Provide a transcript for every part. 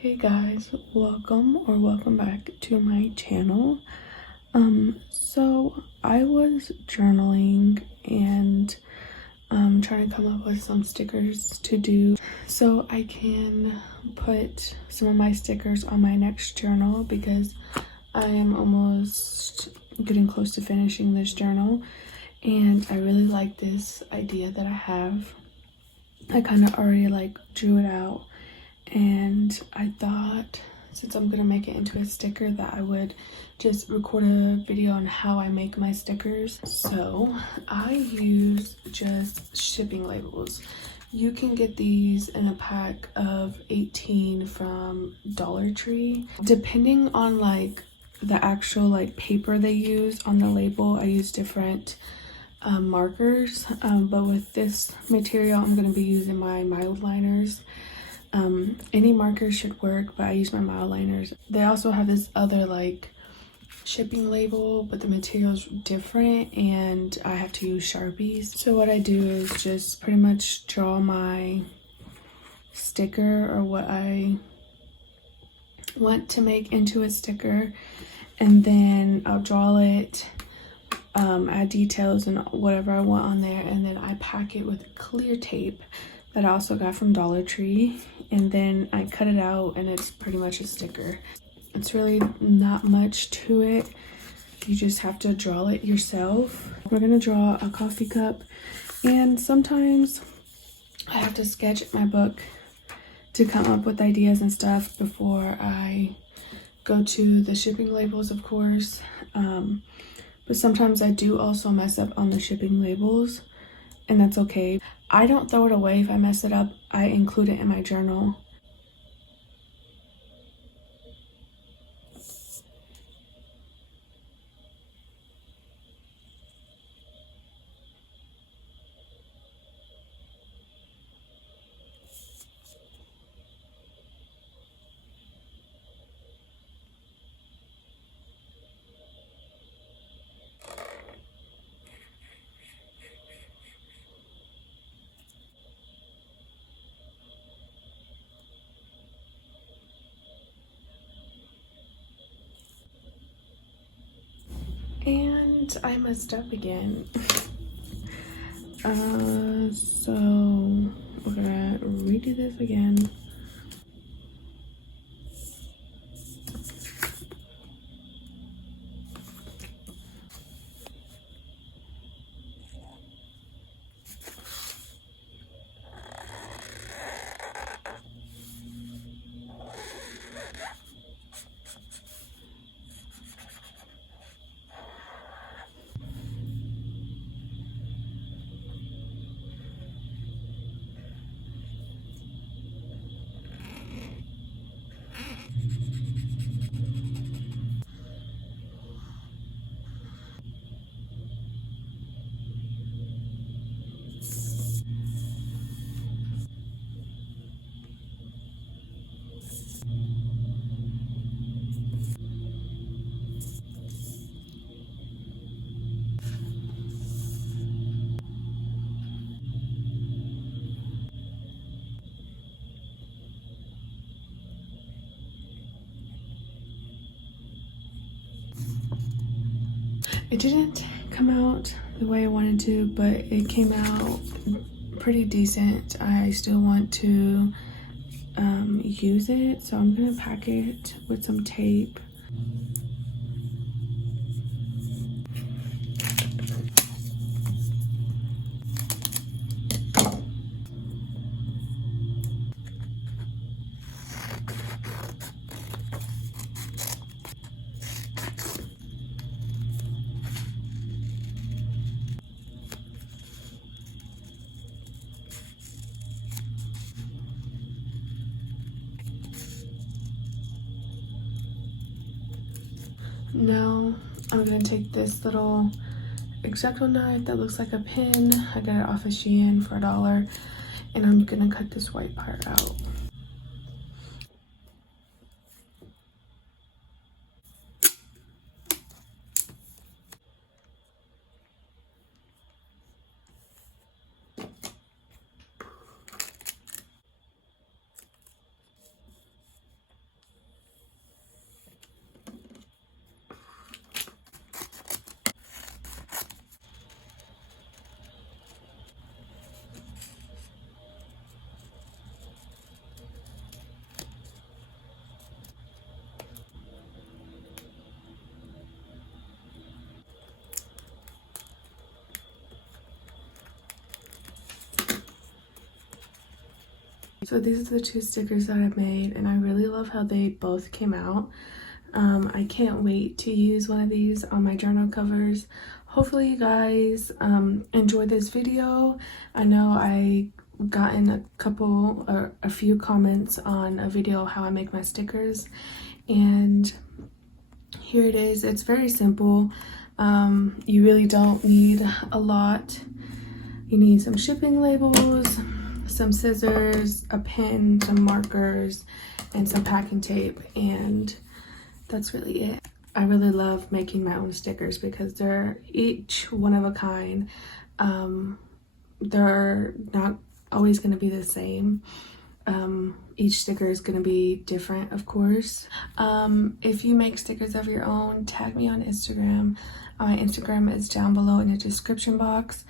Hey guys, welcome back to my channel. So I was journaling and trying to come up with some stickers to do so I can put some of my stickers on my next journal, because I am almost getting close to finishing this journal and I really like this idea that I have. I kind of already drew it out, and I thought, since I'm gonna make it into a sticker, that I would just record a video on how I make my stickers. So I use just shipping labels. You can get these in a pack of 18 from Dollar Tree. Depending on the actual paper they use on the label, I use different markers, but with this material I'm going to be using my mild liners. Any markers should work, but I use my mild liners. They also have this other shipping label, but the material is different and I have to use Sharpies. So what I do is just pretty much draw my sticker or what I want to make into a sticker, and then I'll draw it, add details and whatever I want on there, and then I pack it with clear tape that I also got from Dollar Tree, and then I cut it out and it's pretty much a sticker. It's really not much to it. You just have to draw it yourself. We're gonna draw a coffee cup, and sometimes I have to sketch my book to come up with ideas and stuff before I go to the shipping labels, of course. But sometimes I do also mess up on the shipping labels, and that's okay. I don't throw it away if I mess it up. I include it in my journal. And I messed up again. So we're gonna redo this again. It didn't come out the way I wanted to, but it came out pretty decent. I still want to use it, so I'm gonna pack it with some tape. Now I'm gonna take this little X-Acto knife that looks like a pin. I got it off of Shein for $1, and I'm gonna cut this white part out. So these are the 2 stickers that I made, and I really love how they both came out. I can't wait to use one of these on my journal covers. Hopefully you guys enjoyed this video. I know I gotten a few comments on a video how I make my stickers, and here it is. It's very simple. You really don't need a lot. You need some shipping labels, some scissors, a pen, some markers, and some packing tape, and that's really it. I really love making my own stickers because they're each one of a kind. They're not always going to be the same. Each sticker is going to be different, of course. If you make stickers of your own, tag me on Instagram. My Instagram is down below in the description box.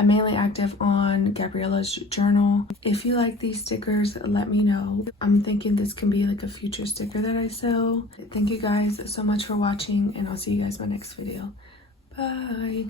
I'm mainly active on Gabriella's journal. If you like these stickers, let me know. I'm thinking this can be like a future sticker that I sell. Thank you guys so much for watching, and I'll see you guys in my next video. Bye.